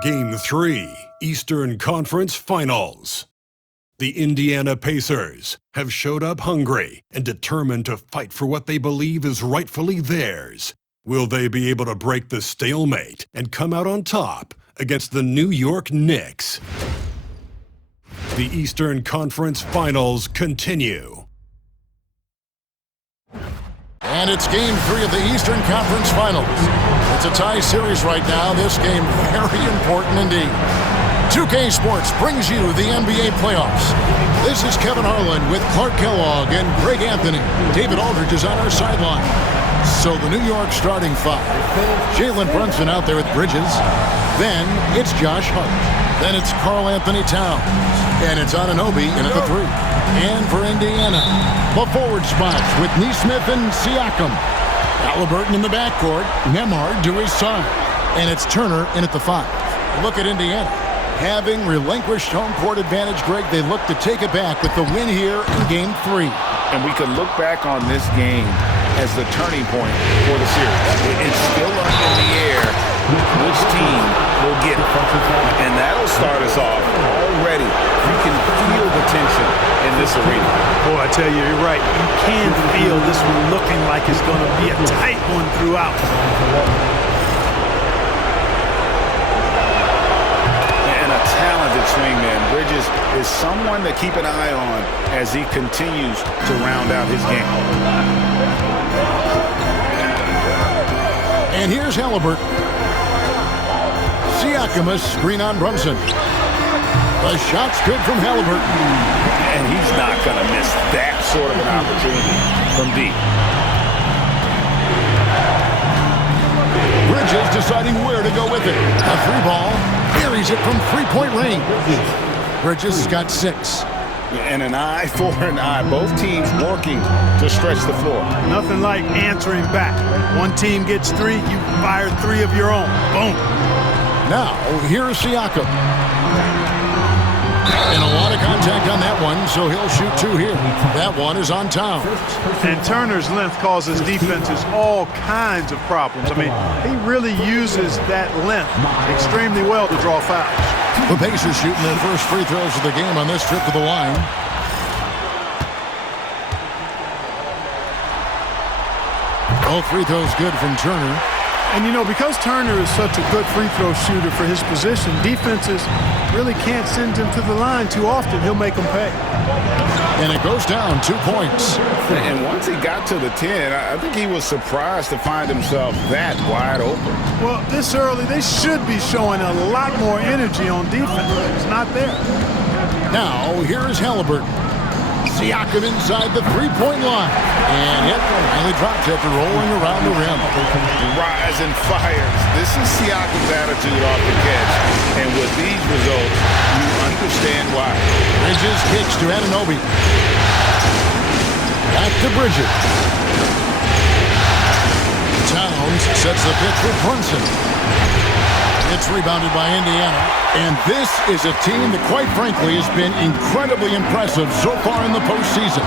Game 3, Eastern Conference Finals. The Indiana Pacers have showed up hungry and determined to fight for what they believe is rightfully theirs. Will they be able to break the stalemate and come out on top against the New York Knicks? The Eastern Conference Finals continue. And it's Game 3 of the Eastern Conference Finals. It's a tie series right now. This game very important indeed. 2K Sports brings you the NBA playoffs. This is Kevin Harlan with Clark Kellogg and Greg Anthony. David Aldridge is on our sideline. So the New York starting five. Jalen Brunson out there with Bridges. Then it's Josh Hart. Then it's Karl Anthony Towns. And it's Anunoby in at the three. And for Indiana, the forward spots with Nesmith and Siakam. Halliburton in the backcourt, Nembhard to his side. And it's Turner in at the five. Look at Indiana. Having relinquished home court advantage, Greg, they look to take it back with the win here in Game 3. And we can look back on this game as the turning point for the series. It's still up in the air which team will get it. And that'll start us off already. You can feel the tension in this arena. Boy, I tell you, you're right. You can feel this one looking like it's going to be a tight one throughout. And a talented swingman. Bridges is someone to keep an eye on as he continues to round out his game. And here's Halliburton. Siakam, a screen on Brunson. The shot's good from Halliburton. And he's not going to miss that sort of an opportunity from deep. Bridges deciding where to go with it. A free ball. Buries it from three-point range. Bridges has got 6. And an eye for an eye. Both teams working to stretch the floor. Nothing like answering back. One team gets 3, you fire 3 of your own. Boom. Now, here's Siakam. And a lot of contact on that one, so he'll shoot 2 here. That one is on Towns. And Turner's length causes defenses all kinds of problems. I mean, he really uses that length extremely well to draw fouls. The Pacers shooting their first free throws of the game on this trip to the line. All free throws good from Turner. And, you know, because Turner is such a good free throw shooter for his position, defenses really can't send him to the line too often. He'll make them pay. And it goes down 2 points. And once he got to the 10, I think he was surprised to find himself that wide open. Well, this early, they should be showing a lot more energy on defense. It's not there. Now, here is Halliburton. Siakam inside the three-point line. And it finally drops after rolling around the rim. Rise and fires. This is Siakam's attitude off the catch. And with these results, you understand why. Bridges kicks to Anunoby. Back to Bridges. Towns sets the pitch for Brunson. It's rebounded by Indiana. And this is a team that, quite frankly, has been incredibly impressive so far in the postseason,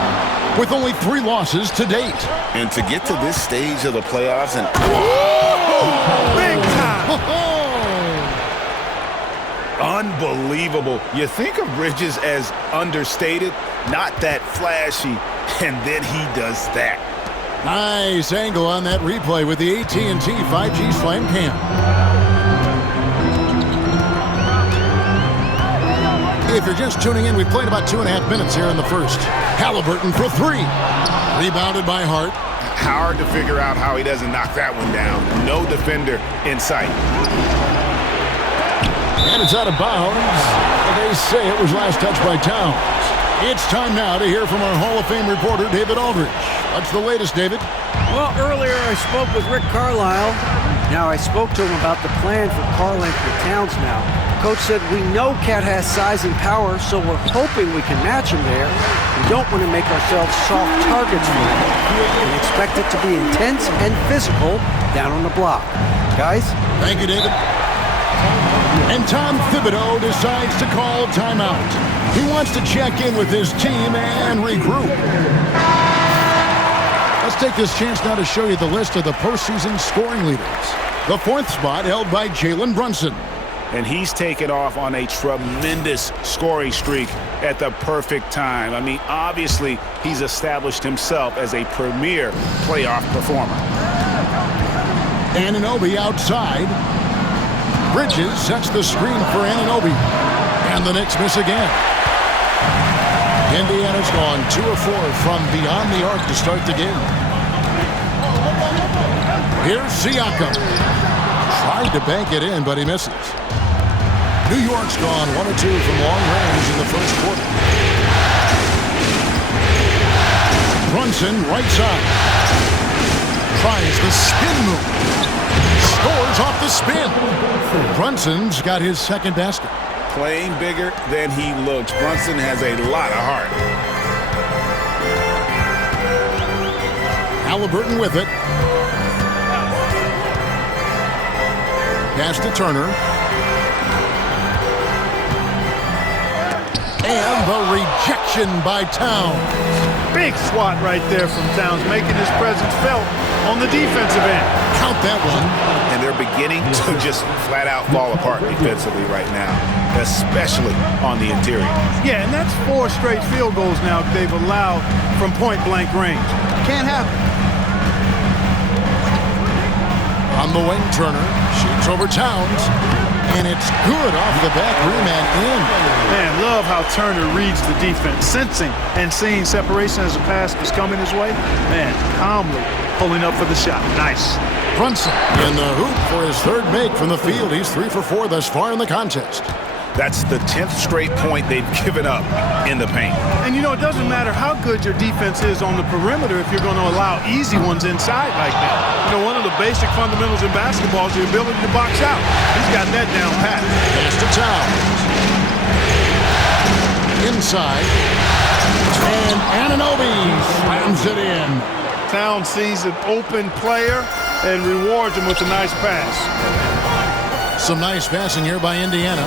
with only 3 losses to date. And to get to this stage of the playoffs and... Big time! Unbelievable. You think of Bridges as understated, not that flashy, and then he does that. Nice angle on that replay with the AT&T 5G Slam Cam. If you're just tuning in, we've played about 2.5 minutes here in the first. Halliburton for 3. Rebounded by Hart. Hard to figure out how he doesn't knock that one down. No defender in sight. And it's out of bounds. They say it was last touched by Towns. It's time now to hear from our Hall of Fame reporter, David Aldridge. What's the latest, David? Well, earlier I spoke with Rick Carlisle. Now I spoke to him about the plan for Karl Anthony Towns now. Coach said, we know Cat has size and power, so we're hoping we can match him there. We don't want to make ourselves soft targets for him. We expect it to be intense and physical down on the block. Guys? Thank you, David. And Tom Thibodeau decides to call timeout. He wants to check in with his team and regroup. Let's take this chance now to show you the list of the postseason scoring leaders. The 4th spot held by Jalen Brunson. And he's taken off on a tremendous scoring streak at the perfect time. I mean, obviously, he's established himself as a premier playoff performer. Anunoby outside. Bridges sets the screen for Anunoby. And the Knicks miss again. Indiana's gone 2 of 4 from beyond the arc to start the game. Here's Siakam. Tried to bank it in, but he misses. New York's gone 1 of 2 from long range in the first quarter. Brunson, right side. Tries the spin move. Scores off the spin. Brunson's got his second basket. Playing bigger than he looks. Brunson has a lot of heart. Halliburton with it. Pass to Turner. And the rejection by Towns. Big swat right there from Towns, making his presence felt on the defensive end. Count that one. And they're beginning to just flat out fall apart defensively right now, especially on the interior. Yeah, and that's 4 straight field goals now they've allowed from point-blank range. Can't happen. On the wing, Turner shoots over Towns, and it's good off the back rim and in. Man, love how Turner reads the defense, sensing and seeing separation as the pass is coming his way. Man, calmly pulling up for the shot. Nice. Brunson in the hoop for his third make from the field. He's 3 for 4 thus far in the contest. That's the 10th straight point they've given up in the paint. And, you know, it doesn't matter how good your defense is on the perimeter if you're going to allow easy ones inside like that. You know, one of the basic fundamentals in basketball is the ability to box out. He's got that down pat. Pass to Towns. Inside. And Anunoby slams it in. Towns sees an open player and rewards him with a nice pass. Some nice passing here by Indiana.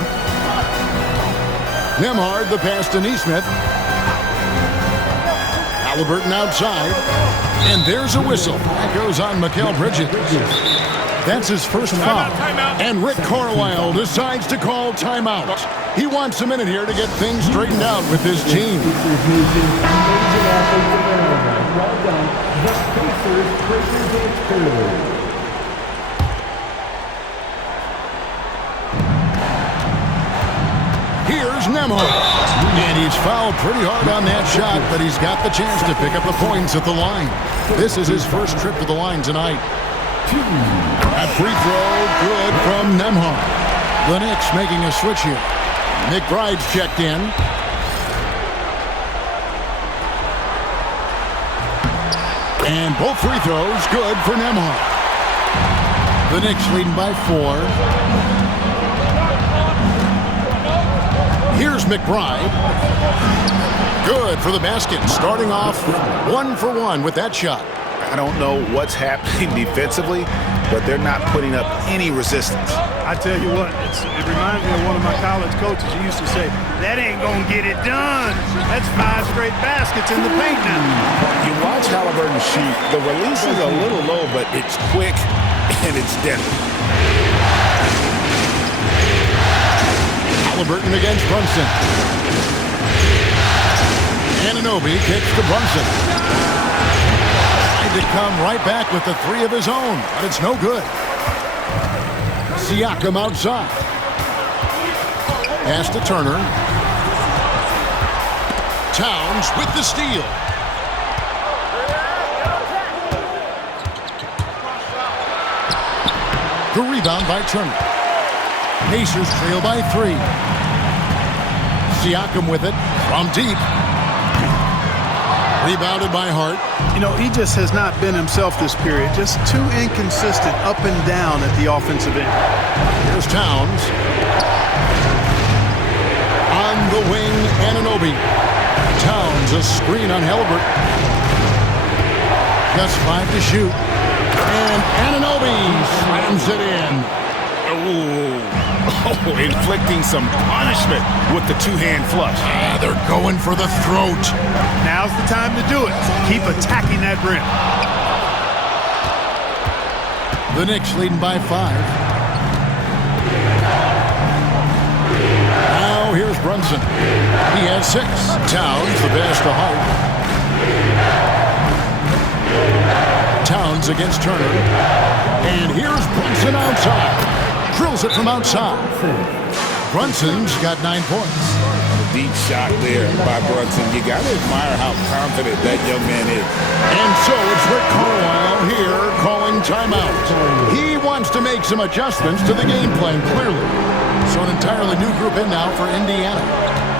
Nembhard, the pass to Nesmith. Halliburton outside. And there's a whistle. That goes on Mikal Bridges. That's his first foul. And Rick Carlisle decides to call timeout. He wants a minute here to get things straightened out with his team. Here's Nembhard. And he's fouled pretty hard on that shot, but he's got the chance to pick up the points at the line. This is his first trip to the line tonight. That free throw, good from Nembhard. The Knicks making a switch here. McBride's checked in. And both free throws good for Nembhard. The Knicks leading by 4. Here's McBride. Good for the basket. Starting off 1 for 1 with that shot. I don't know what's happening defensively, but they're not putting up any resistance. I tell you what, it reminds me of one of my college coaches. He used to say, that ain't going to get it done. That's 5 straight baskets in the paint now. You watch Halliburton shoot. The release is a little low, but it's quick and it's deadly. Halliburton against Brunson. Anunoby kicks to Brunson. Tried to come right back with the 3 of his own, but it's no good. Siakam outside. Pass to Turner. Towns with the steal. The rebound by Turner. Pacers trail by 3. Siakam with it from deep. Rebounded by Hart. You know, he just has not been himself this period. Just too inconsistent up and down at the offensive end. Here's Towns. On the wing, Anunoby. Towns, a screen on Halliburton. Just 5 to shoot. And Anunoby slams it in. Oh, inflicting some punishment with the 2-hand flush. They're going for the throat. Now's the time to do it. Keep attacking that rim. The Knicks leading by 5. Brunson. He has 6. Towns, the pass to Hart. Towns against Turner. And here's Brunson outside. Drills it from outside. Brunson's got 9 points. Deep shot there by Brunson. You got to admire how confident that young man is. And so it's Rick Carlisle here calling timeout. He wants to make some adjustments to the game plan, clearly. So an entirely new group in now for Indiana.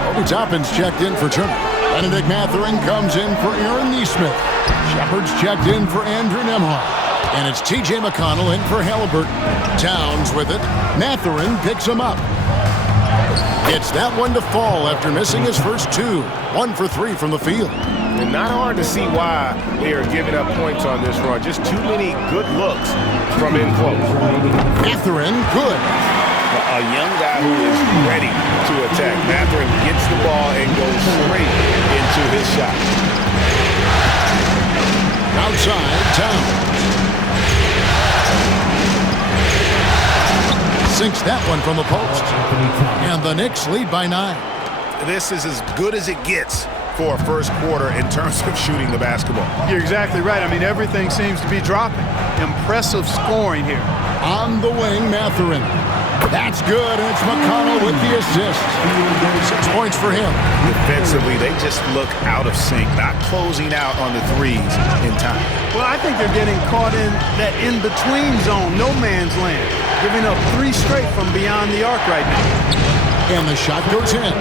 Obi Toppin's checked in for Turner. Benedict Mathurin comes in for Aaron Neesmith. Shepard's checked in for Andrew Nembhard. And it's T.J. McConnell in for Halliburton. Towns with it. Mathurin picks him up. It's that one to fall after missing his first 2. 1 for 3 from the field. And not hard to see why they are giving up points on this run. Just too many good looks from in close. Mathurin, good. A young guy who is ready to attack. Mathurin gets the ball and goes straight into his shot. Outside, Towns. Sinks that one from the post. And the Knicks lead by 9. This is as good as it gets for a first quarter in terms of shooting the basketball. You're exactly right. I mean, everything seems to be dropping. Impressive scoring here. On the wing, Mathurin. That's good, and it's McConnell with the assist. 6 points for him. Defensively, they just look out of sync, not closing out on the threes in time. Well, I think they're getting caught in that in-between zone, no man's land, giving up 3 straight from beyond the arc right now. And the shot goes in.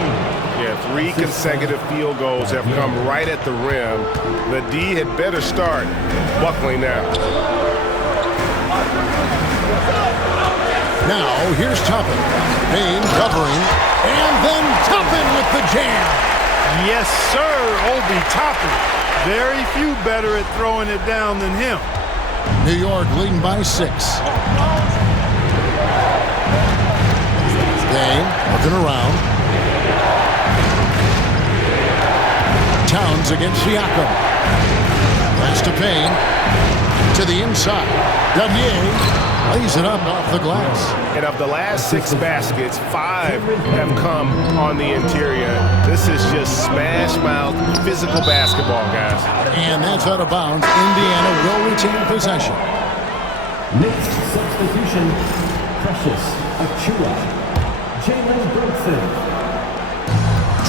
Yeah, 3 consecutive field goals have come right at the rim. The D had better start buckling now. Now, here's Toppin. Payne covering, and then Toppin with the jam. Yes, sir, Obi Toppin. Very few better at throwing it down than him. New York leading by 6. Payne looking around. Towns against Siakam. Pass to Payne. To the inside. Danier lays it up off the glass. And of the last 6 baskets, 5 have come on the interior. This is just smash-mouth physical basketball, guys. And that's out of bounds. Indiana will retain possession. Next substitution, Precious Achiuwa, Jalen Brunson.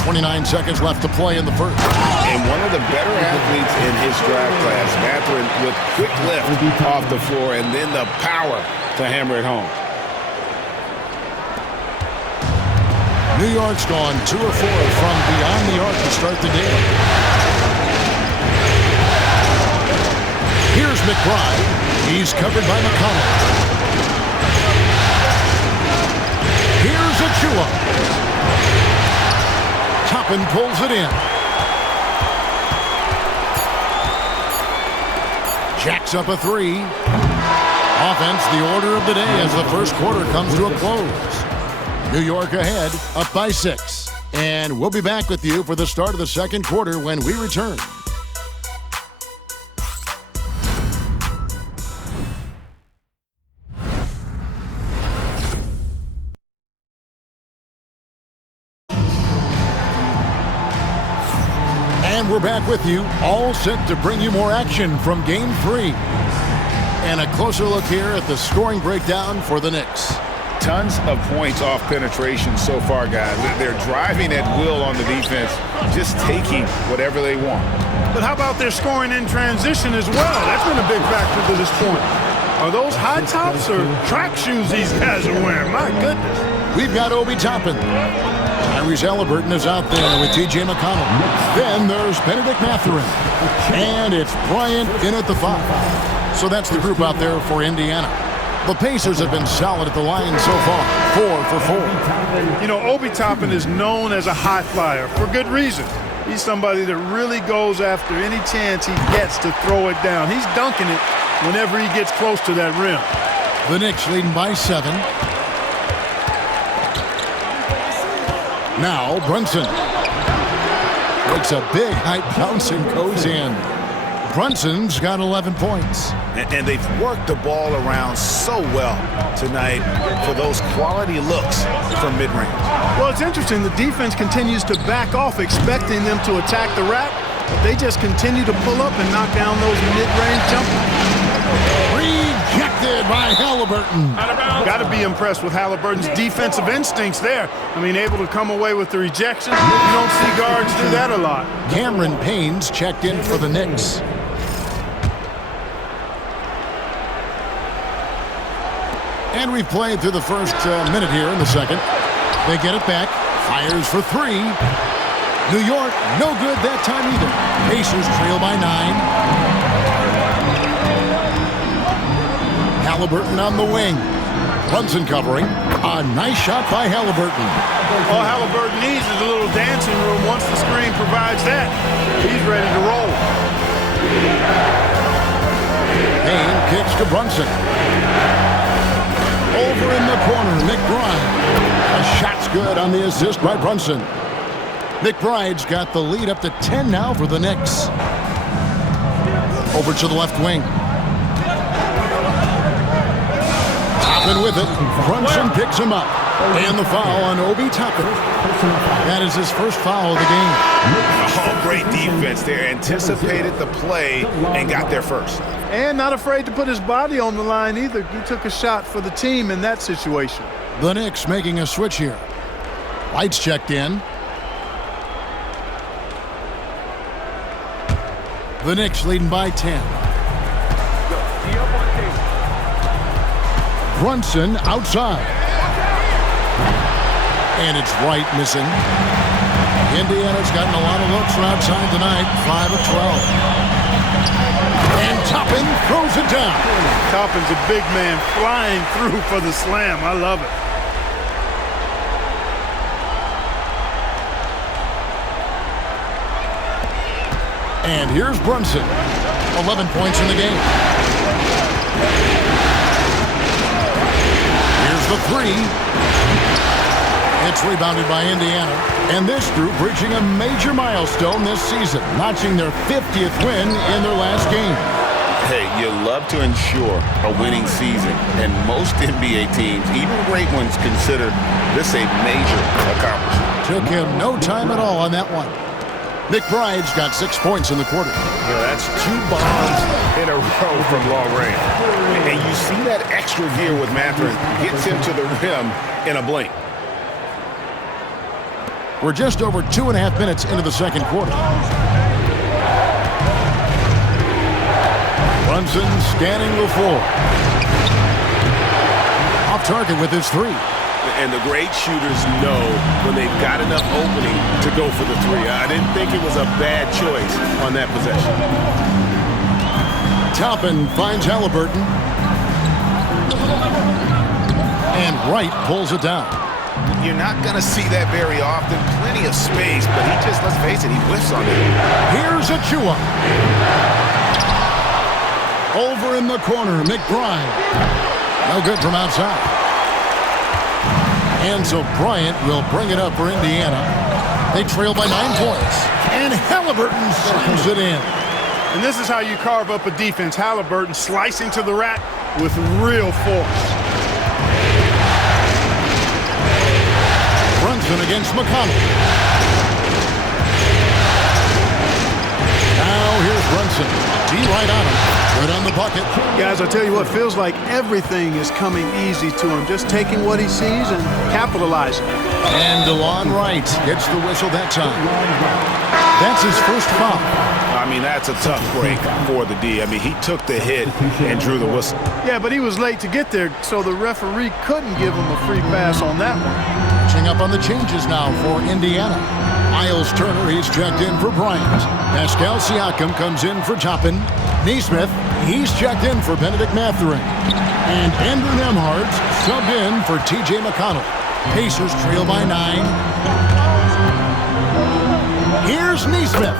29 seconds left to play in the first. And one of the better athletes in his draft class, Mathurin, with quick lift off the floor and then the power to hammer it home. New York's gone 2 of 4 from beyond the arc to start the game. Here's McBride. He's covered by McConnell. Here's Achiuwa. Toppin pulls it in. Jacks up a 3. Offense, the order of the day as the first quarter comes to a close. New York ahead, up by 6. And we'll be back with you for the start of the second quarter when we return. And we're back with you, all set to bring you more action from Game 3. And a closer look here at the scoring breakdown for the Knicks. Tons of points off penetration so far, guys. They're driving at will on the defense, just taking whatever they want. But how about their scoring in transition as well? That's been a big factor to this point. Are those high tops or track shoes these guys are wearing? My goodness. We've got Obi Toppin. Tyrese Halliburton is out there with T.J. McConnell. Then there's Benedict Mathurin. And it's Bryant in at the 5. So that's the group out there for Indiana. The Pacers have been solid at the line so far, 4 for 4. You know, Obi Toppin is known as a high flyer for good reason. He's somebody that really goes after any chance he gets to throw it down. He's dunking it whenever he gets close to that rim. The Knicks leading by 7. Now Brunson makes a big high bounce and goes in. Brunson's got 11 points. And they've worked the ball around so well tonight for those quality looks from mid-range. Well, it's interesting. The defense continues to back off, expecting them to attack the rack, but they just continue to pull up and knock down those mid-range jumpers. Rejected by Halliburton. Got to be impressed with Halliburton's defensive instincts there. I mean, able to come away with the rejection. You don't see guards do that a lot. Cameron Payne's checked in for the Knicks. And we've played through the first minute here in the second. They get it back. Fires for three. New York, no good that time either. Pacers trail by 9. Halliburton on the wing. Brunson covering. A nice shot by Halliburton. All Halliburton needs is a little dancing room. Once the screen provides that, he's ready to roll. Payne kicks to Brunson. Over in the corner, McBride. A shot's good on the assist by Brunson. McBride's got the lead up to 10 now for the Knicks. Over to the left wing. Toppin with it. Brunson picks him up. And the foul on Obi Toppin. That is his first foul of the game. Oh, great defense there. Anticipated the play and got there first. And not afraid to put his body on the line either. He took a shot for the team in that situation. The Knicks making a switch here. White's checked in. The Knicks leading by 10. Brunson outside. And it's Wright missing. Indiana's gotten a lot of looks from outside tonight. 5 of 12. And Toppin throws it down. Toppin's a big man flying through for the slam. I love it. And here's Brunson. 11 points in the game. Here's the three. It's rebounded by Indiana. And this group reaching a major milestone this season, notching their 50th win in their last game. Hey, you love to ensure a winning season, and most NBA teams, even great ones, consider this a major accomplishment. Took him no time at all on that one. McBride's got 6 points in the quarter. Yeah, that's 2 bombs in a row from long range. And you see that extra gear with Mathurin, gets him to the rim in a blink. We're just over 2.5 minutes into the second quarter. Brunson scanning the floor. Off target with his three. And the great shooters know when they've got enough opening to go for the three. I didn't think it was a bad choice on that possession. Toppin finds Halliburton. And Wright pulls it down. You're not going to see that very often. Plenty of space, but he just, let's face it, he whiffs on it. Here's Achua. Over in the corner, McBride. No good from outside. And so Bryant will bring it up for Indiana. They trail by 9 points. And Halliburton slams it in. And this is how you carve up a defense. Halliburton slicing to the rack with real force. Brunson against McConnell. Now here's Brunson. Be right on him. Right on the bucket. Guys, I tell you what, feels like everything is coming easy to him. Just taking what he sees and capitalizing. And DeLon Wright gets the whistle that time. That's his first foul. I mean, that's a tough break for the D. I mean, he took the hit and drew the whistle. Yeah, but he was late to get there, so the referee couldn't give him a free pass on that one. Catching up on the changes now for Indiana. Miles Turner, he's checked in for Bryant. Pascal Siakam comes in for Toppin. Neesmith, he's checked in for Benedict Mathurin. And Andrew Nembhard's subbed in for T.J. McConnell. Pacers trail by 9. Here's Neesmith.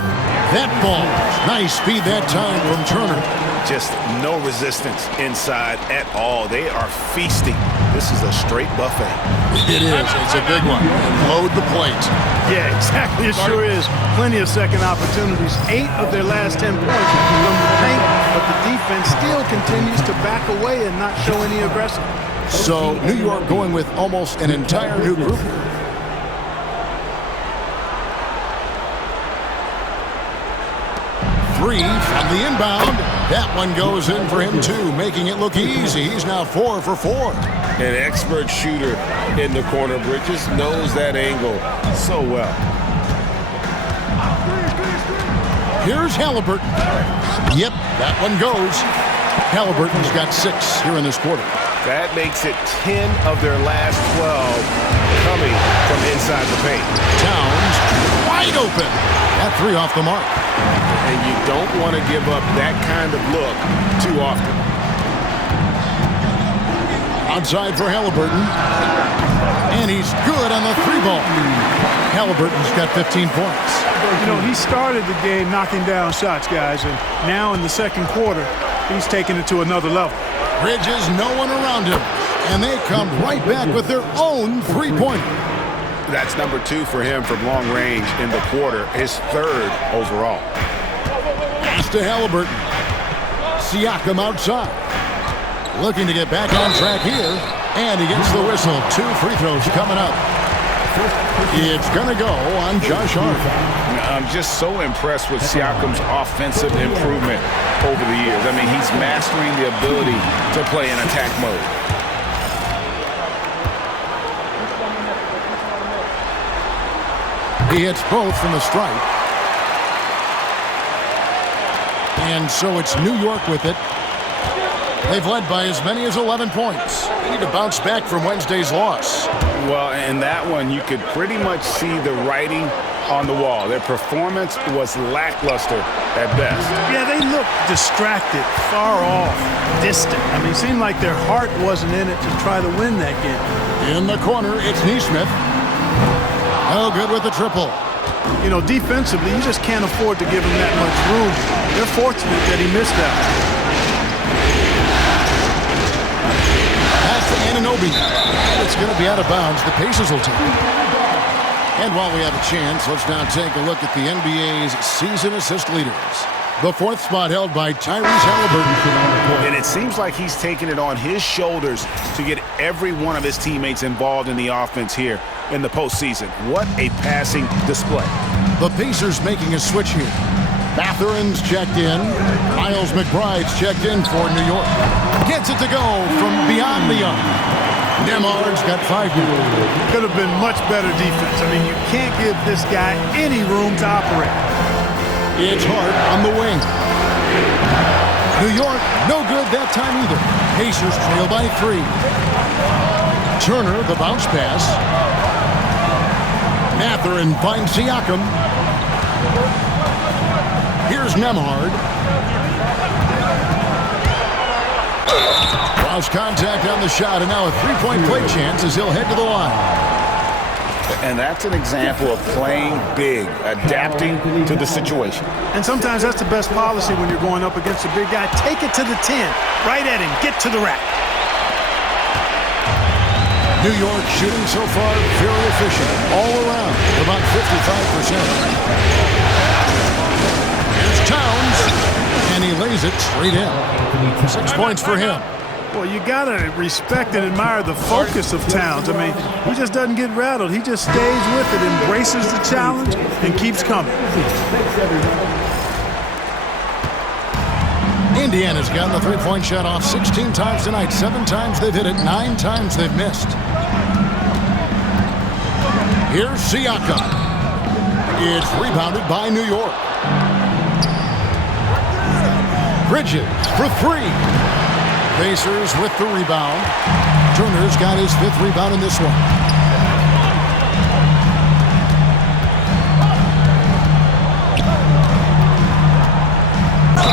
That ball. Nice speed that time from Turner. Just no resistance inside at all. They are feasting this is a straight buffet. It is. It's a big one. And load the plate. Yeah, exactly. It sure is. Plenty of second opportunities. 8 of their last 10 points from the paint, but the defense still continues to back away and not show any aggression. So New York going with almost an entire new group. Three from the inbound. That one goes in for him too, making it look easy. He's now 4 for 4. An expert shooter in the corner. Bridges knows that angle so well. Here's Halliburton. Yep, that one goes. Halliburton's got 6 here in this quarter. That makes it 10 of their last 12 coming from inside the paint. Towns wide open. That 3 off the mark. And you don't want to give up that kind of look too often. Outside for Halliburton. And he's good on the 3-ball. Halliburton's got 15 points. You know, he started the game knocking down shots, guys, and now in the second quarter, he's taking it to another level. Bridges, no one around him. And they come right back with their own 3-pointer. That's number 2 for him from long range in the quarter, his 3rd overall. Pass to Halliburton. Siakam outside. Looking to get back on track here. And he gets the whistle. 2 free throws coming up. It's going to go on Josh Hart. I'm just so impressed with Siakam's offensive improvement over the years. I mean, he's mastering the ability to play in attack mode. He hits both from the stripe. And so it's New York with it. They've led by as many as 11 points. They need to bounce back from Wednesday's loss. Well, in that one, you could pretty much see the writing on the wall. Their performance was lackluster at best. Yeah, they looked distracted, far off, distant. I mean, it seemed like their heart wasn't in it to try to win that game. In the corner, it's Neesmith. Oh, good with the triple. You know, defensively, you just can't afford to give him that much room. They're fortunate that he missed that. That's to Anunoby. It's going to be out of bounds. The Pacers will take it. And while we have a chance, let's now take a look at the NBA's season assist leaders. The 4th spot held by Tyrese Halliburton. And it seems like he's taking it on his shoulders to get every one of his teammates involved in the offense here in the postseason. What a passing display. The Pacers making a switch here. Mathurin's checked in. Miles McBride's checked in for New York. Gets it to go from beyond the arc. Nemard's got 5 now. Could have been much better defense. I mean, you can't give this guy any room to operate. It's Hart on the wing. New York, no good that time either. Pacers trail by 3. Turner, the bounce pass. Mathurin finds Siakam. Here's Nemhard. Lost contact on the shot, and now a 3-point play chance as he'll head to the line. And that's an example of playing big, adapting to the situation. And sometimes that's the best policy when you're going up against a big guy. Take it to the 10, right at him, get to the rack. New York shooting so far very efficient, all around, about 55%. Here's Towns, and he lays it straight in. 6 points for him. Well, you got to respect and admire the focus of Towns. I mean, he just doesn't get rattled. He just stays with it, embraces the challenge, and keeps coming. Indiana's gotten the 3-point shot off 16 times tonight. 7 times they've hit it, 9 times they've missed. Here's Siakam. It's rebounded by New York. Bridges for 3. Pacers with the rebound. Turner's got his 5th rebound in this one.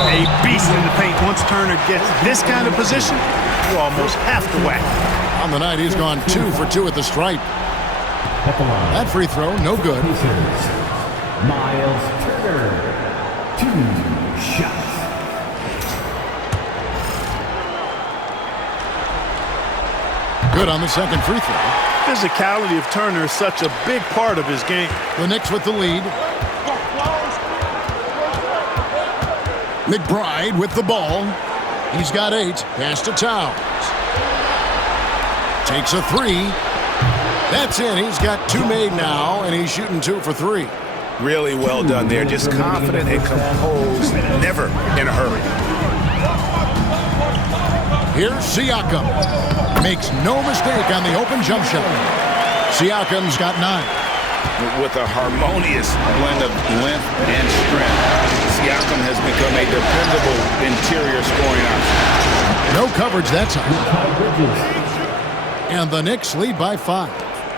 A beast in the paint. Once Turner gets this kind of position, you almost have to whack. On the night, he's gone 2 for 2 at the stripe. That free throw, no good. Miles Turner, 2 shots. Good on the second free throw. Physicality of Turner is such a big part of his game. The Knicks with the lead. McBride with the ball. He's got 8. Pass to Towns. Takes a 3. That's in. He's got 2 made now, and he's shooting 2 for 3. Really well done there. Just confident and composed, never in a hurry. Here's Siakam. Makes no mistake on the open jump shot. Siakam's got 9. With a harmonious blend of length and strength, Siakam has become a dependable interior scoring option. No coverage that time. And the Knicks lead by 5.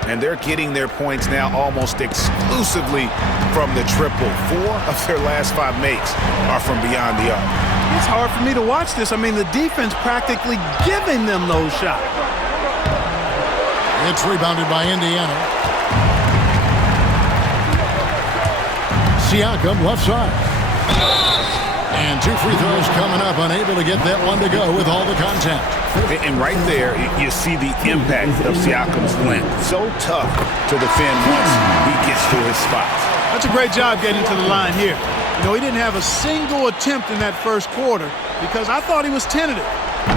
And they're getting their points now almost exclusively from the triple. 4 of their last 5 makes are from beyond the arc. It's hard for me to watch this. I mean, the defense practically giving them those shots. It's rebounded by Indiana. Siakam left side. And 2 free throws coming up, unable to get that one to go with all the contact. And right there, you see the impact of Siakam's length. So tough to defend once he gets to his spots. That's a great job getting to the line here. You know, he didn't have a single attempt in that first quarter because I thought he was tentative.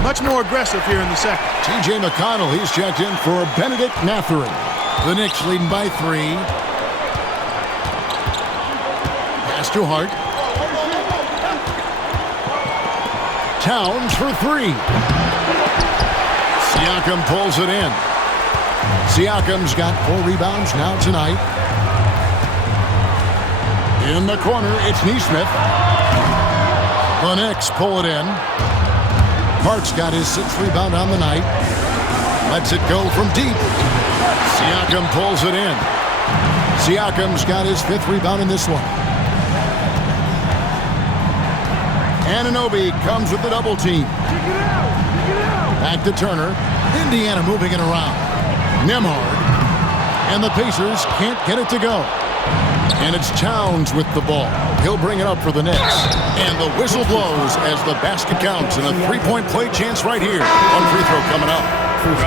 Much more aggressive here in the second. T.J. McConnell, he's checked in for Benedict Mathurin. The Knicks leading by 3. Pass to Hart. Towns for 3. Siakam pulls it in. Siakam's got 4 rebounds now tonight. In the corner, it's Neesmith. The Knicks pull it in. Hart's got his 6th rebound on the night. Lets it go from deep. Siakam pulls it in. Siakam's got his 5th rebound in this one. Anunoby comes with the double team. Back to Turner. Indiana moving it around. Nembhard. And the Pacers can't get it to go. And it's Towns with the ball. He'll bring it up for the Knicks. And the whistle blows as the basket counts. And a 3-point play chance right here. One free throw coming up.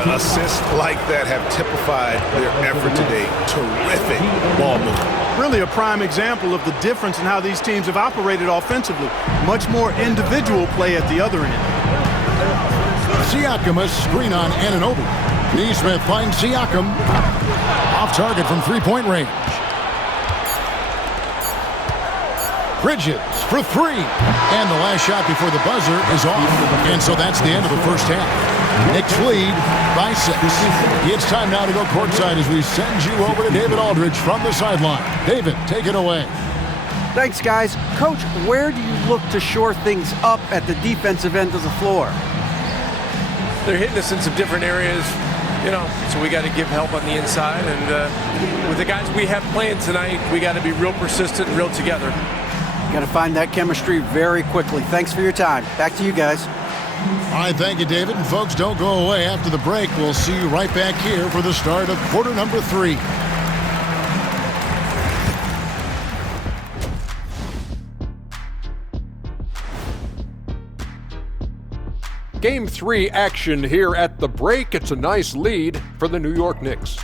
Assists like that have typified their effort today. Terrific ball movement. Really a prime example of the difference in how these teams have operated offensively. Much more individual play at the other end. Siakam, a screen on Anunoby. Neesmith finds Siakam. Off target from 3-point range. Bridges for 3. And the last shot before the buzzer is off. And so that's the end of the first half. Knicks lead by 6. It's time now to go courtside as we send you over to David Aldridge from the sideline. David, take it away. Thanks, guys. Coach, where do you look to shore things up at the defensive end of the floor? They're hitting us in some different areas, you know, so we got to give help on the inside. And with the guys we have playing tonight, we got to be real persistent and real together. Got to find that chemistry very quickly. Thanks for your time. Back to you guys. All right, thank you, David. And folks, don't go away. After the break, we'll see you right back here for the start of quarter number 3. Game 3 action here at the break. It's a nice lead for the New York Knicks.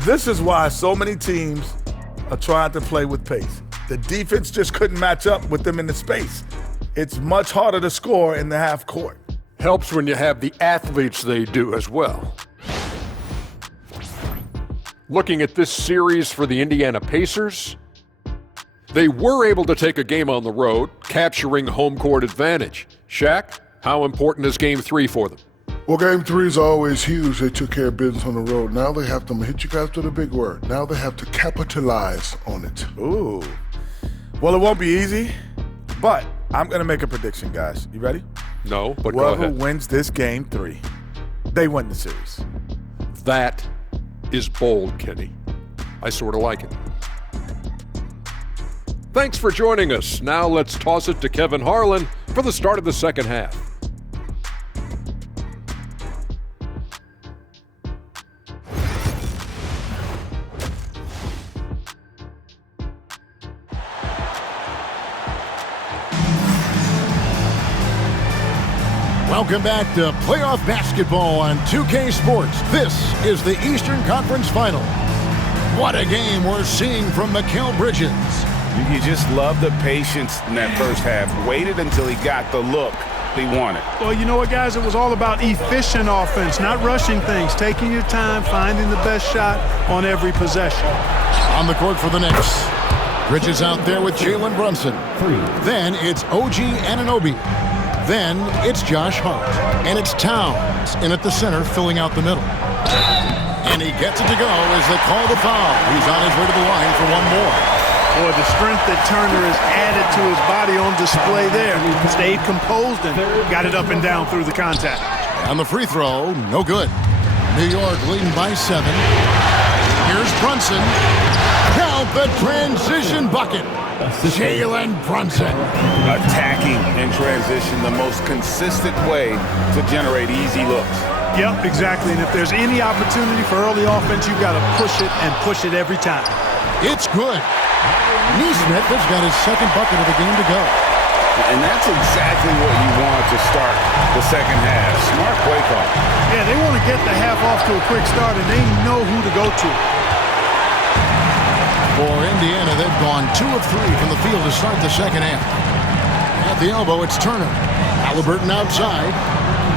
This is why so many teams are trying to play with pace. The defense just couldn't match up with them in the space. It's much harder to score in the half court. Helps when you have the athletes they do as well. Looking at this series for the Indiana Pacers, they were able to take a game on the road, capturing home court advantage. Shaq, how important is Game 3 for them? Well, Game 3 is always huge. They took care of business on the road. Now they have to hit you guys with a big word. Now they have to capitalize on it. Ooh. Well, it won't be easy, but I'm going to make a prediction, guys. You ready? No, but go Whoever ahead. wins this Game 3, they win the series. That is bold, Kenny. I sort of like it. Thanks for joining us. Now let's toss it to Kevin Harlan for the start of the second half. Welcome back to playoff basketball on 2K Sports. This is the Eastern Conference Final. What a game we're seeing from Mikal Bridges. You just love the patience in that first half. Waited until he got the look he wanted. Well, you know what, guys? It was all about efficient offense, not rushing things, taking your time, finding the best shot on every possession. On the court for the Knicks. Bridges out there with Jalen Brunson. Then it's OG Anunoby. Then it's Josh Hart. And it's Towns in at the center, filling out the middle. And he gets it to go as they call the foul. He's on his way to the line for one more. Boy, the strength that Turner has added to his body on display there. Stayed composed and got it up and down through the contact. On the free throw, no good. New York leading by 7. Here's Brunson. Count the transition bucket. Jalen Brunson. Attacking in transition, the most consistent way to generate easy looks. Yep, exactly. And if there's any opportunity for early offense, you've got to push it and push it every time. It's good. Neesmith has got his second bucket of the game to go. And that's exactly what you want to start the second half. Smart play call. Yeah, they want to get the half off to a quick start, and they know who to go to. For Indiana, they've gone 2 of 3 from the field to start the second half. At the elbow, it's Turner. Halliburton outside.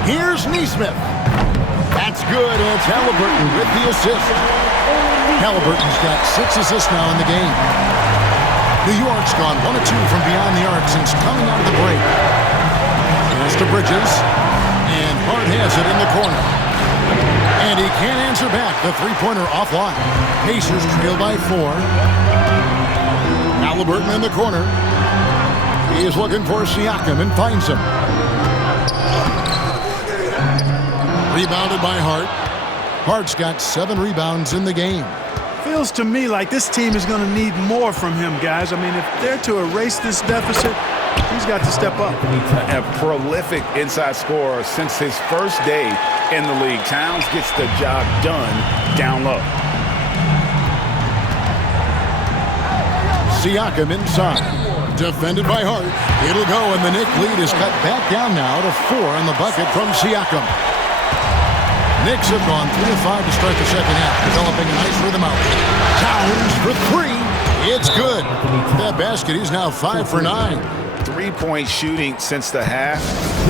Here's Neesmith. That's good, and it's Halliburton with the assist. Halliburton's got 6 assists now in the game. New York's gone 1 of 2 from beyond the arc since coming out of the break. Pass to Bridges, and Hart has it in the corner. And he can't answer back. The three-pointer offline. Pacers trail by 4. Halliburton in the corner. He is looking for Siakam and finds him. Rebounded by Hart. Hart's got 7 rebounds in the game. Feels to me like this team is going to need more from him, guys. I mean, if they're to erase this deficit, he's got to step up. A prolific inside scorer since his first day in the league. Towns gets the job done down low. Siakam inside. Defended by Hart. It'll go, and the Knicks lead is cut back down now to 4 on the bucket from Siakam. Knicks have gone 3 of 5 to start the second half, developing a nice rhythm out. Towns for 3. It's good. That basket, he's now 5 for 9. Three-point shooting since the half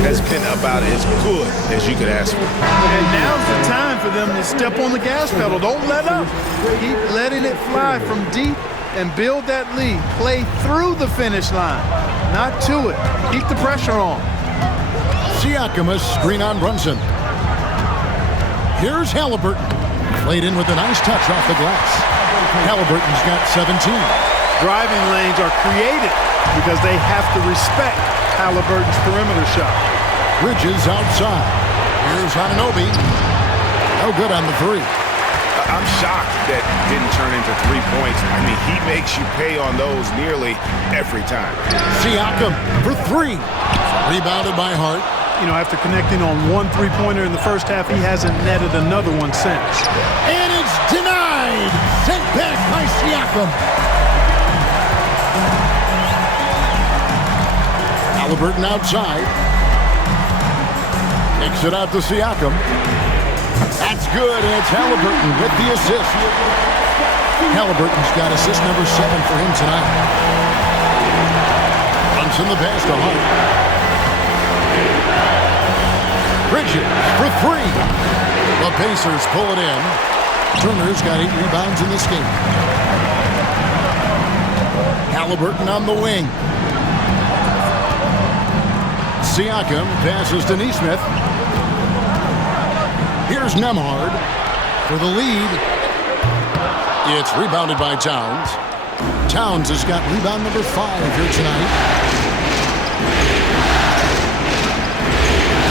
has been about as good as you could ask for. And now's the time for them to step on the gas pedal. Don't let up. Keep letting it fly from deep and build that lead. Play through the finish line, not to it. Keep the pressure on. Siakam, a screen on Brunson. Here's Halliburton. Played in with a nice touch off the glass. Halliburton's got 17. Driving lanes are created because they have to respect Halliburton's perimeter shot. Bridges outside. Here's Anunoby. No good on the 3. I'm shocked that didn't turn into 3 points. I mean, he makes you pay on those nearly every time. Siakam for 3. Rebounded by Hart. You know, after connecting on 1 3-pointer in the first half, he hasn't netted another one since. And it's denied. Sent back by Siakam. Halliburton outside. Kicks it out to Siakam. That's good, and it's Halliburton with the assist. Halliburton's got assist number 7 for him tonight. Runs in the pass to Hart. Bridges for 3. The Pacers pull it in. Turner's got 8 rebounds in this game. Halliburton on the wing. Siakam passes to Neesmith. Here's Nembhard for the lead. It's rebounded by Towns. Towns has got rebound number 5 here tonight.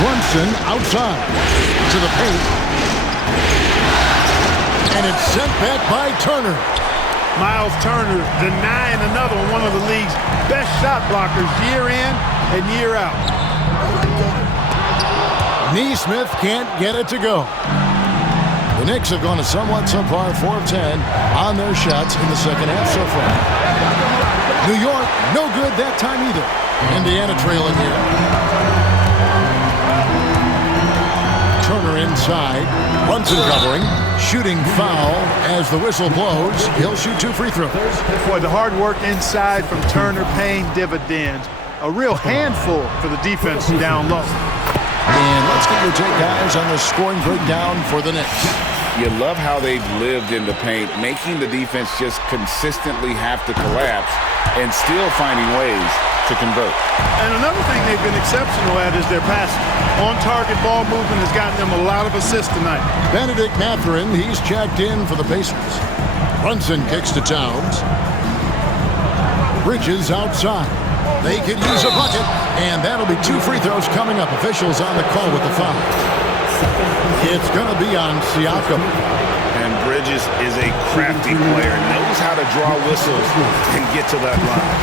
Brunson outside to the paint. And it's sent back by Turner. Miles Turner denying another one of the league's best shot blockers year in and year out. Neesmith can't get it to go. The Knicks have gone a somewhat subpar 4 of 10 on their shots in the second half so far. New York, no good that time either. Indiana trailing here. Turner inside. Brunson covering. Shooting foul as the whistle blows. He'll shoot 2 free throws. Boy, the hard work inside from Turner paying dividends. A real handful for the defense down low. And let's get your take, guys, on the scoring breakdown for the Knicks. You love how they've lived in the paint, making the defense just consistently have to collapse and still finding ways to convert. And another thing they've been exceptional at is their passing. On-target ball movement has gotten them a lot of assists tonight. Benedict Mathurin, he's checked in for the Pacers. Brunson kicks to Towns. Bridges outside. They could use a bucket, and that'll be 2 free throws coming up. Officials on the call with the foul. It's going to be on Siakam. And Bridges is a crafty player, knows how to draw whistles and get to that line.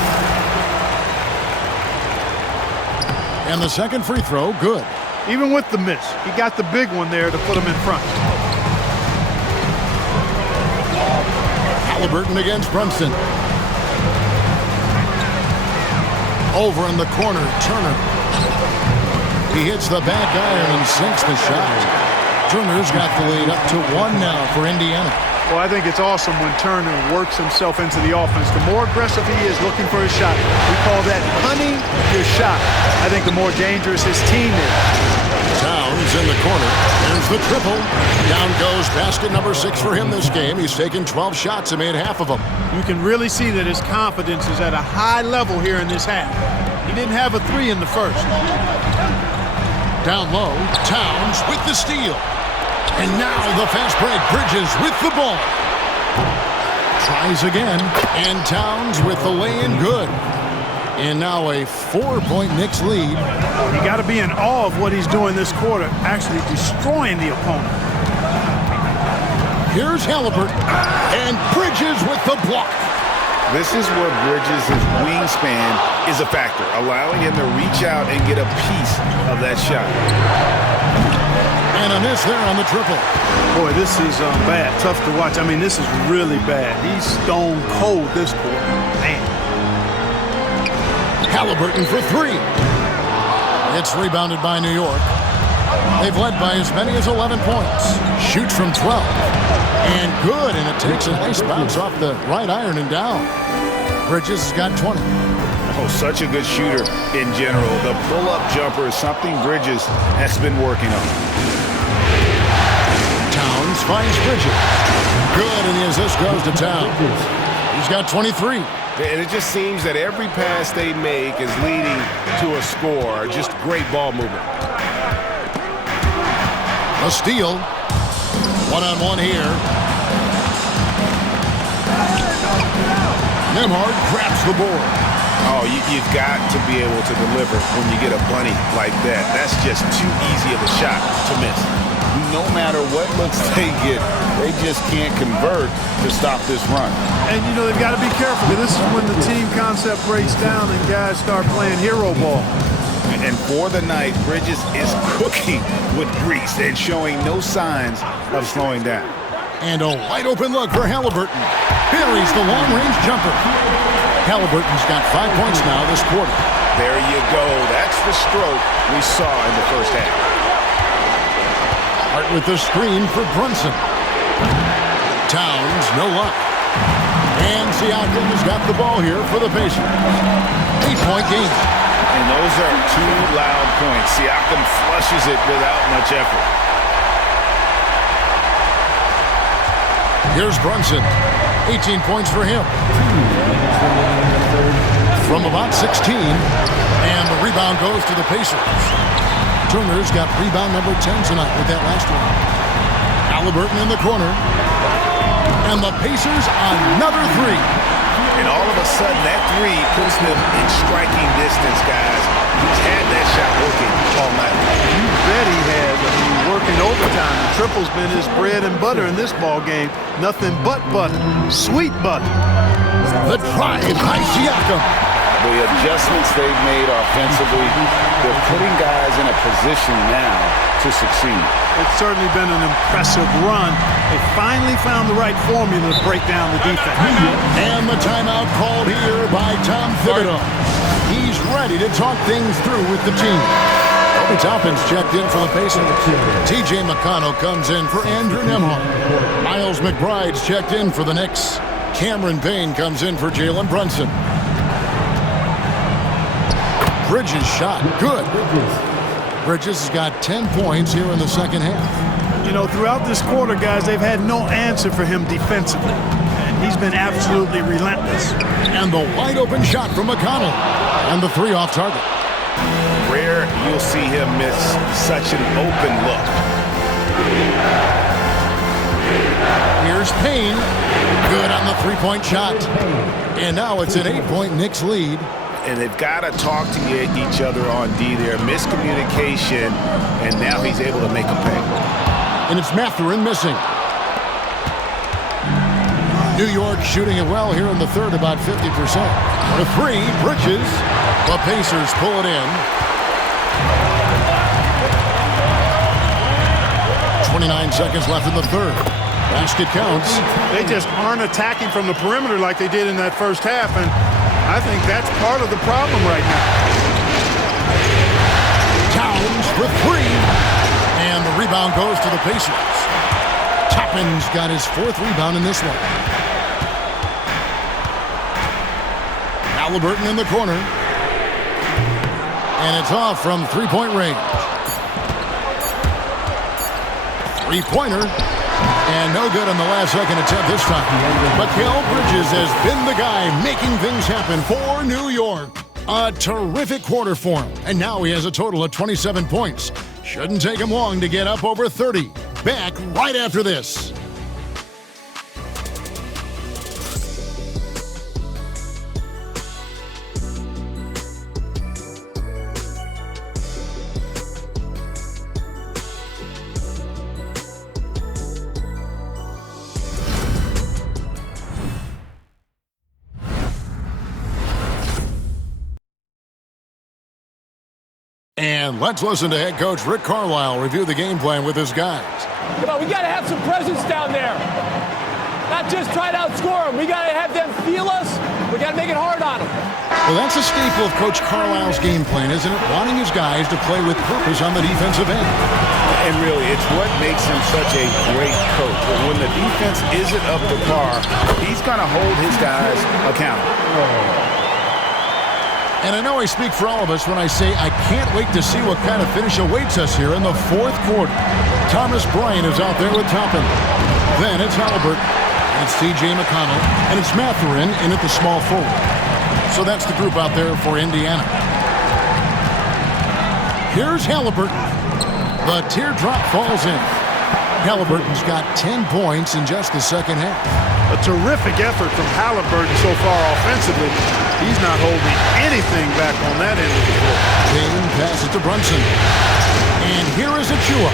And the second free throw, good. Even with the miss, he got the big one there to put him in front. Halliburton against Brunson. Over in the corner, Turner. He hits the back iron and sinks the shot. Turner's got the lead up to 1 now for Indiana. Well, I think it's awesome when Turner works himself into the offense. The more aggressive he is looking for his shot, we call that hunting your shot. I think the more dangerous his team is. Towns in the corner. There's the triple. Down goes basket number 6 for him this game. He's taken 12 shots and made half of them. You can really see that his confidence is at a high level here in this half. He didn't have a 3 in the first. Down low, Towns with the steal. And now the fast break. Bridges with the ball. Tries again. And Towns with the lay-in good. And now a 4-point Knicks lead. You got to be in awe of what he's doing this quarter, actually destroying the opponent. Here's Halliburton. And Bridges with the block. This is where Bridges' wingspan is a factor, allowing him to reach out and get a piece of that shot. And a miss there on the triple. Boy, this is bad. Tough to watch. I mean, this is really bad. He's stone cold this quarter. Man. Halliburton for 3. It's rebounded by New York. They've led by as many as 11 points. Shoots from 12. And good, and it takes a nice bounce off the right iron and down. Bridges has got 20. Oh, such a good shooter in general. The pull-up jumper is something Bridges has been working on. Towns finds Bridges. Good, and the assist goes to Towns. He's got 23. And it just seems that every pass they make is leading to a score. Just great ball movement. A steal. One-on-one here. Nembhard grabs the board. Oh, you've got to be able to deliver when you get a bunny like that. That's just too easy of a shot to miss. No matter what looks they get, they just can't convert to stop this run. And, you know, they've got to be careful, because this is when the team concept breaks down and guys start playing hero ball. And for the night, Bridges is cooking with grease and showing no signs of slowing down. And a wide-open look for Halliburton. Buries the long-range jumper. Halliburton's got 5 points now this quarter. There you go. That's the stroke we saw in the first half. Hart with the screen for Brunson. Towns, no luck. And Siakam's got the ball here for the Pacers. 8-point game. And those are 2 loud points. Siakam flushes it without much effort. Here's Brunson. 18 points for him. From about 16. And the rebound goes to the Pacers. Turner's got rebound number 10 tonight with that last one. Halliburton in the corner. And the Pacers another 3. And all of a sudden, that 3 puts them in striking distance, guys. He's had that shot working all night. You bet he has. I mean, working overtime. The triple's been his bread and butter in this ball game. Nothing but butter. Sweet butter. The drive by Siakam. The adjustments they've made offensively, they're putting guys in a position now to succeed. It's certainly been an impressive run. They finally found the right formula to break down the defense. And the timeout called here by Tom Thibodeau. He's ready to talk things through with the team. Well, Toppin's checked in for the Pacers. T.J. McConnell comes in for Andrew Nembhard. Miles McBride's checked in for the Knicks. Cameron Payne comes in for Jalen Brunson. Bridges shot. Good. Bridges has got 10 points here in the second half. You know, throughout this quarter, guys, they've had no answer for him defensively. And he's been absolutely relentless. And the wide open shot from McConnell. And the three off target. Rare you'll see him miss such an open look. Here's Payne. Good on the three-point shot. And now it's an 8-point Knicks lead. And they've got to talk to each other on D there. Miscommunication, and now he's able to make a pay. And it's Mathurin missing. New York shooting it well here in the third, about 50%. The three, Bridges. The Pacers pull it in. 29 seconds left in the third. Basket counts. They just aren't attacking from the perimeter like they did in that first half, and I think that's part of the problem right now. Towns for three. And the rebound goes to the Pacers. Toppin's got his fourth rebound in this one. Halliburton in the corner. And it's off from three-point range. Three-pointer. And no good on the last second attempt this time. Mikal Bridges has been the guy making things happen for New York. A terrific quarter for him. And now he has a total of 27 points. Shouldn't take him long to get up over 30. Back right after this. And let's listen to head coach Rick Carlisle review the game plan with his guys. Come on, we got to have some presence down there. Not just try to outscore them. We got to have them feel us. We got to make it hard on them. Well, that's a staple of Coach Carlisle's game plan, isn't it? Wanting his guys to play with purpose on the defensive end. And really, it's what makes him such a great coach. But when the defense isn't up to par, he's going to hold his guys accountable. And I know I speak for all of us when I say I can't wait to see what kind of finish awaits us here in the fourth quarter. Thomas Bryant is out there with Toppin. Then it's Halliburton. And it's T.J. McConnell. And it's Mathurin in at the small forward. So that's the group out there for Indiana. Here's Halliburton. The teardrop falls in. Halliburton's got 10 points in just the second half. A terrific effort from Halliburton so far offensively. He's not holding anything back on that end of the floor. Payne passes to Brunson. And here is Achua.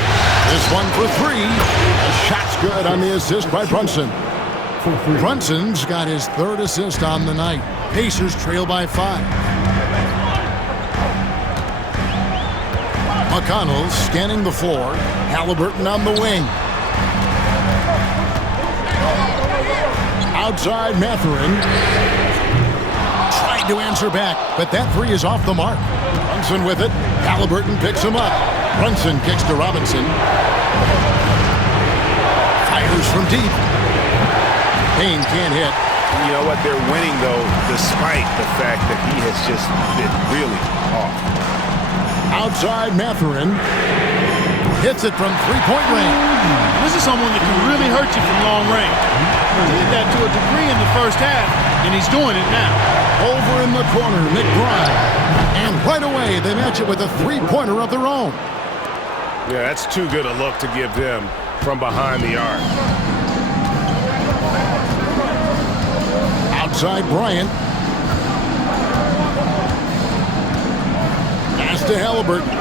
This one for three. The shot's good on the assist by Brunson. Brunson's got his third assist on the night. Pacers trail by 5. McConnell scanning the floor. Halliburton on the wing. Outside Mathurin. Tried to answer back, but that three is off the mark. Brunson with it. Halliburton picks him up. Brunson kicks to Robinson. Fires from deep. Payne can't hit. You know what? They're winning, though, despite the fact that he has just been really off. Outside Mathurin. Hits it from three-point range. This is someone that can really hurt you from long range. He did that to a degree in the first half, and he's doing it now. Over in the corner, McBride. And right away, they match it with a three-pointer of their own. Yeah, that's too good a look to give them from behind the arc. Outside Bryant. Pass to Halliburton.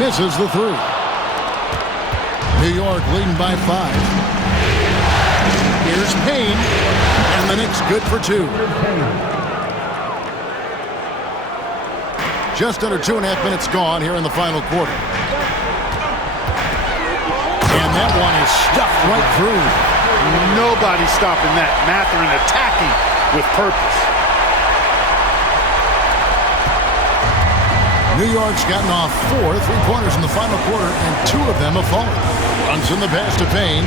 Misses the three. New York leading by 5. Here's Payne. And the Knicks good for 2. Just under 2.5 minutes gone here in the final quarter. And that one is stuffed right through. Nobody's stopping that. Mathurin attacking with purpose. New York's gotten off 4 3-pointers in the final quarter, and 2 of them have fallen. Brunson the pass to Payne.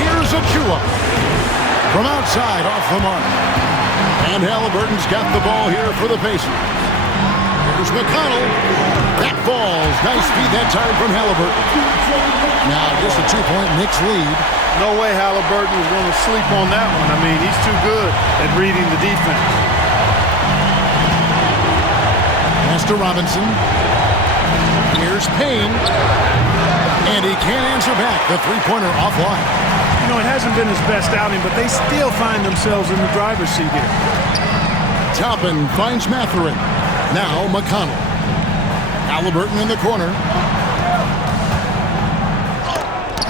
Here's Achua. From outside, off the mark. And Halliburton's got the ball here for the Pacers. Here's McConnell. That falls. Nice feed that time from Halliburton. Now just a 2-point Knicks lead. No way Halliburton is going to sleep on that one. I mean, he's too good at reading the defense. Pass to Robinson. Here's Payne. And he can't answer back. The 3-pointer offline. You know, it hasn't been his best outing, but they still find themselves in the driver's seat here. Toppin finds Mathurin. Now McConnell. Halliburton in the corner.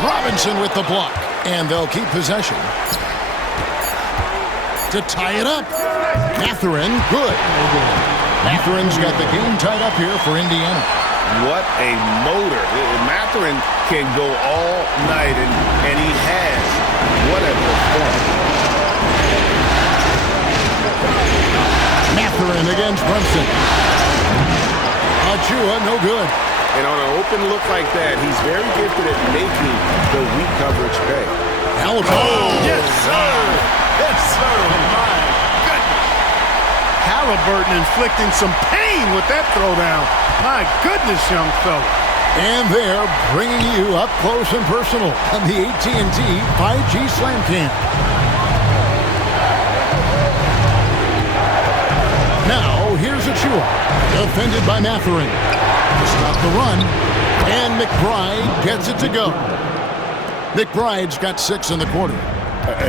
Robinson with the block. And they'll keep possession. To tie it up. Mathurin, good. Mathurin's got the game tied up here for Indiana. What a motor. Mathurin can go all night, and he has. What a performance. Mathurin against Brunson. Achua, no good. And on an open look like that, he's very gifted at making the weak coverage pay. Halliburton. Oh, yes, sir. Yes, sir. My goodness. Halliburton inflicting some pain with that throwdown. My goodness, young fella. And they're bringing you up close and personal on the AT&T 5G Slam Cam. Now, here's Achua, defended by Mathurin. To stop the run, and McBride gets it to go. McBride's got 6 in the quarter.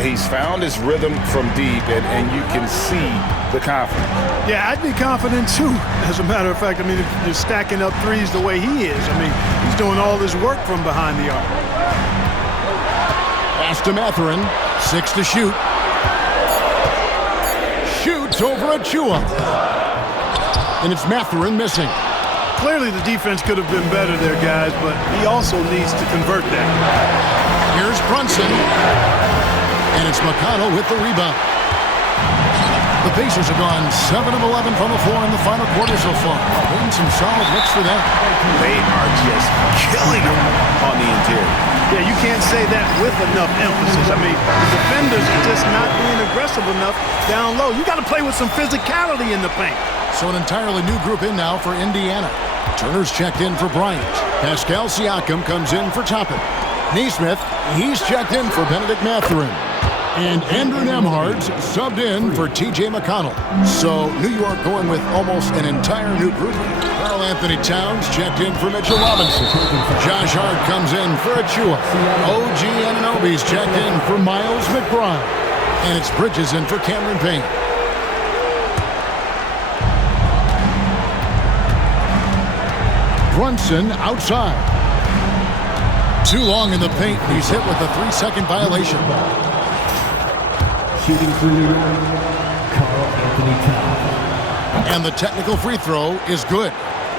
He's found his rhythm from deep, and you can see the confidence. Yeah, I'd be confident too. As a matter of fact, I mean, if you're stacking up threes the way he is, I mean, he's doing all this work from behind the arc. Pass to Mathurin, 6 to shoot. Shoots over Achua. And it's Mathurin missing. Clearly the defense could have been better there, guys, but he also needs to convert that. Here's Brunson. And it's McConnell with the rebound. The Pacers have gone 7 of 11 from the floor in the final quarter so far. Getting some solid looks for them. They are just killing them on the interior. Yeah, you can't say that with enough emphasis. I mean, the defenders are just not being aggressive enough down low. You got to play with some physicality in the paint. So an entirely new group in now for Indiana. Turner's checked in for Bryant. Pascal Siakam comes in for Toppin. Neesmith, he's checked in for Benedict Mathurin. And Andrew Nembhard's subbed in for T.J. McConnell. So New York going with almost an entire new group. Karl Anthony Towns checked in for Mitchell Robinson. Josh Hart comes in for Achua. OG Anunoby's checked in for Miles McBride. And it's Bridges in for Cameron Payne. Brunson outside. Too long in the paint. He's hit with a 3-second violation. Shooting for New York, Karl Anthony Towns. And the technical free throw is good.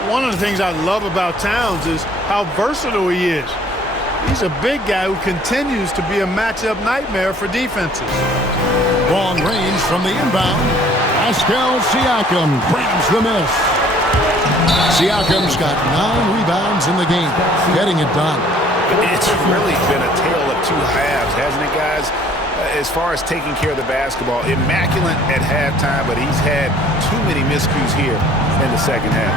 One of the things I love about Towns is how versatile he is. He's a big guy who continues to be a matchup nightmare for defenses. Long range from the inbound. Pascal Siakam grabs the miss. Siakam's got 9 rebounds in the game, getting it done. It's really been a tale of two halves, hasn't it, guys? As far as taking care of the basketball, immaculate at halftime, but he's had too many miscues here in the second half.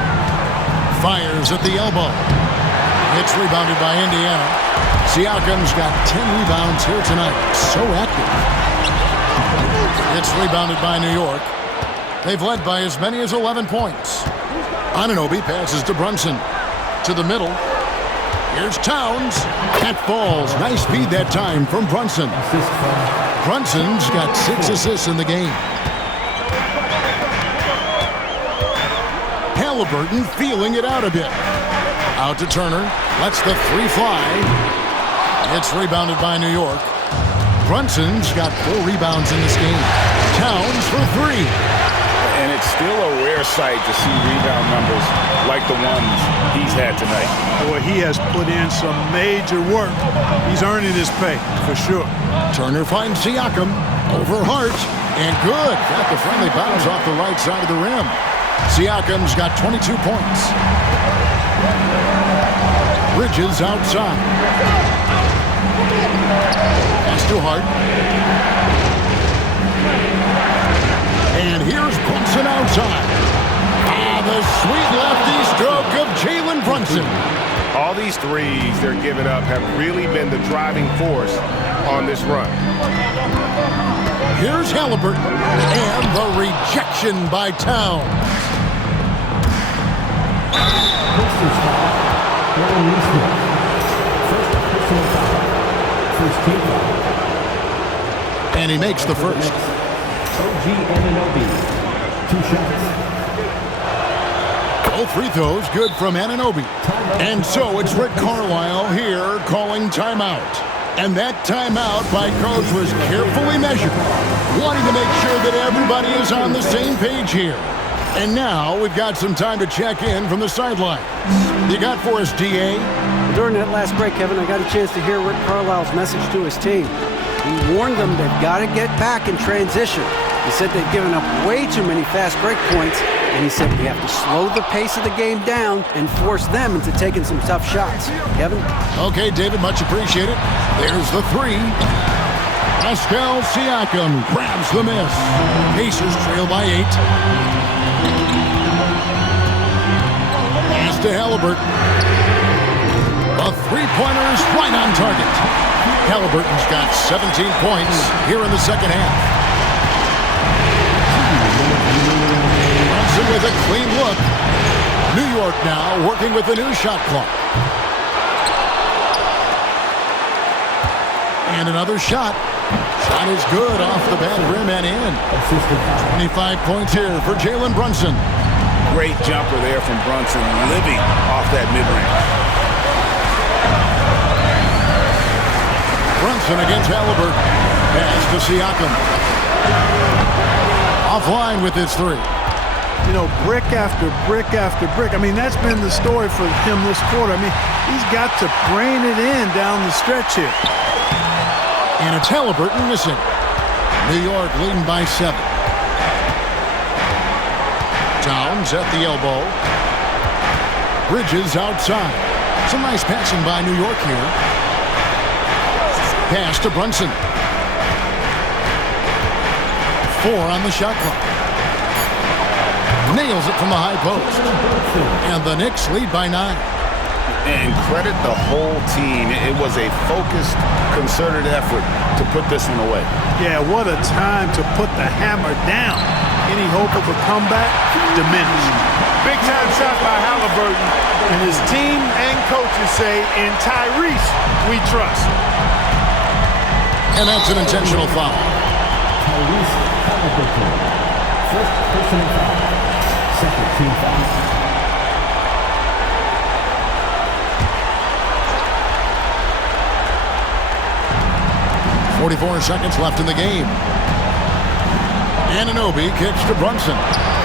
Fires at the elbow. It's rebounded by Indiana. Siakam's got 10 rebounds here tonight. So active. It's rebounded by New York. They've led by as many as 11 points. Anunoby passes to Brunson. To the middle. Here's Towns. That falls. Nice feed that time from Brunson. Brunson's got 6 assists in the game. Halliburton feeling it out a bit. Out to Turner. Lets the 3 fly. It's rebounded by New York. Brunson's got 4 rebounds in this game. Towns for 3. And it's still a rare sight to see rebound numbers like the ones he's had tonight. Boy, he has put in some major work. He's earning his pay, for sure. Turner finds Siakam over Hart, and good. Got the friendly bounce off the right side of the rim. Siakam's got 22 points. Bridges outside. Pass to Hart. And here's Brunson outside. The sweet lefty stroke of Jalen Brunson. All these threes they're giving up have really been the driving force on this run. Here's Halliburton, and the rejection by Towns. And he makes the first. OG Anunoby, 2 shots. All free throws good from Anunoby. And so it's Rick Carlisle here calling timeout. And that timeout by Coach was carefully measured, wanting to make sure that everybody is on the same page here. And now we've got some time to check in from the sideline. You got for us, DA? During that last break, Kevin, I got a chance to hear Rick Carlisle's message to his team. He warned them they've got to get back in transition. He said they've given up way too many fast break points, and he said we have to slow the pace of the game down and force them into taking some tough shots. Kevin? Okay, David, much appreciated. There's the three. Pascal Siakam grabs the miss. Pacers trail by 8. Pass to Halliburton. The three-pointer is right on target. Halliburton's got 17 points here in the second half. Brunson with a clean look. New York now working with the new shot clock. And another shot. Shot is good off the bad rim and in. 25 points here for Jalen Brunson. Great jumper there from Brunson, living off that mid-range. Brunson against Halliburton. Pass to Siakam. Offline with his three. You know, brick after brick after brick. I mean, that's been the story for him this quarter. I mean, he's got to brain it in down the stretch here. And it's Halliburton missing. New York leading by 7. Towns at the elbow. Bridges outside. Some nice passing by New York here. Pass to Brunson. 4 on the shot clock. Nails it from the high post. And the Knicks lead by 9. And credit the whole team. It was a focused, concerted effort to put this one away. Yeah, what a time to put the hammer down. Any hope of a comeback? Diminished. Big time shot by Halliburton. And his team and coaches say, in Tyrese, we trust. And that's an intentional foul. Tyrese Halliburton. First personal foul. Second team foul. 44 seconds left in the game. Anunoby kicks to Brunson.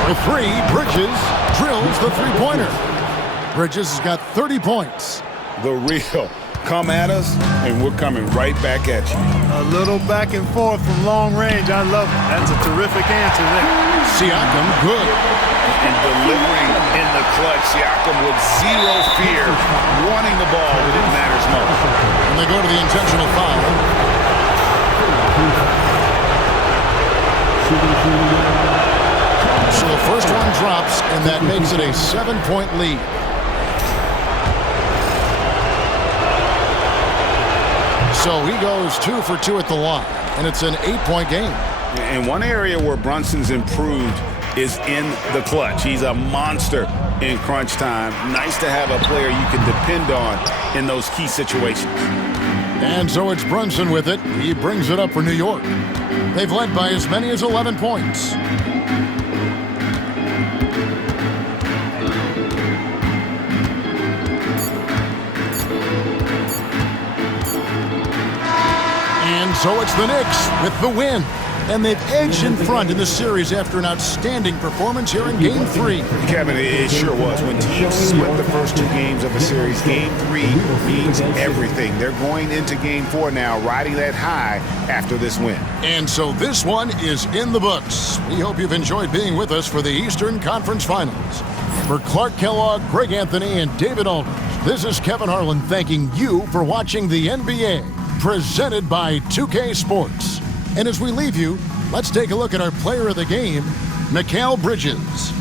For 3, Bridges drills the three-pointer. Bridges has got 30 points. The real. Come at us, and we're coming right back at you. A little back and forth from long range. I love it. That's a terrific answer there. Siakam, good. And delivering in the clutch. Siakam with zero fear, wanting the ball when it matters most. And they go to the intentional foul. So the first one drops, and that makes it a 7-point lead. So he goes 2 for 2 at the line, and it's an 8-point game. And one area where Brunson's improved is in the clutch. He's a monster in crunch time. Nice to have a player you can depend on in those key situations. And so it's Brunson with it. He brings it up for New York. They've led by as many as 11 points. And so it's the Knicks with the win. and they've edged in front in the series after an outstanding performance here in Game 3. Kevin, it sure was. When teams split the first 2 games of a series, Game 3 means everything. They're going into Game 4 now, riding that high after this win. And so this one is in the books. We hope you've enjoyed being with us for the Eastern Conference Finals. For Clark Kellogg, Greg Anthony, and David Aldridge, this is Kevin Harlan thanking you for watching the NBA, presented by 2K Sports. And as we leave you, let's take a look at our player of the game, Mikal Bridges.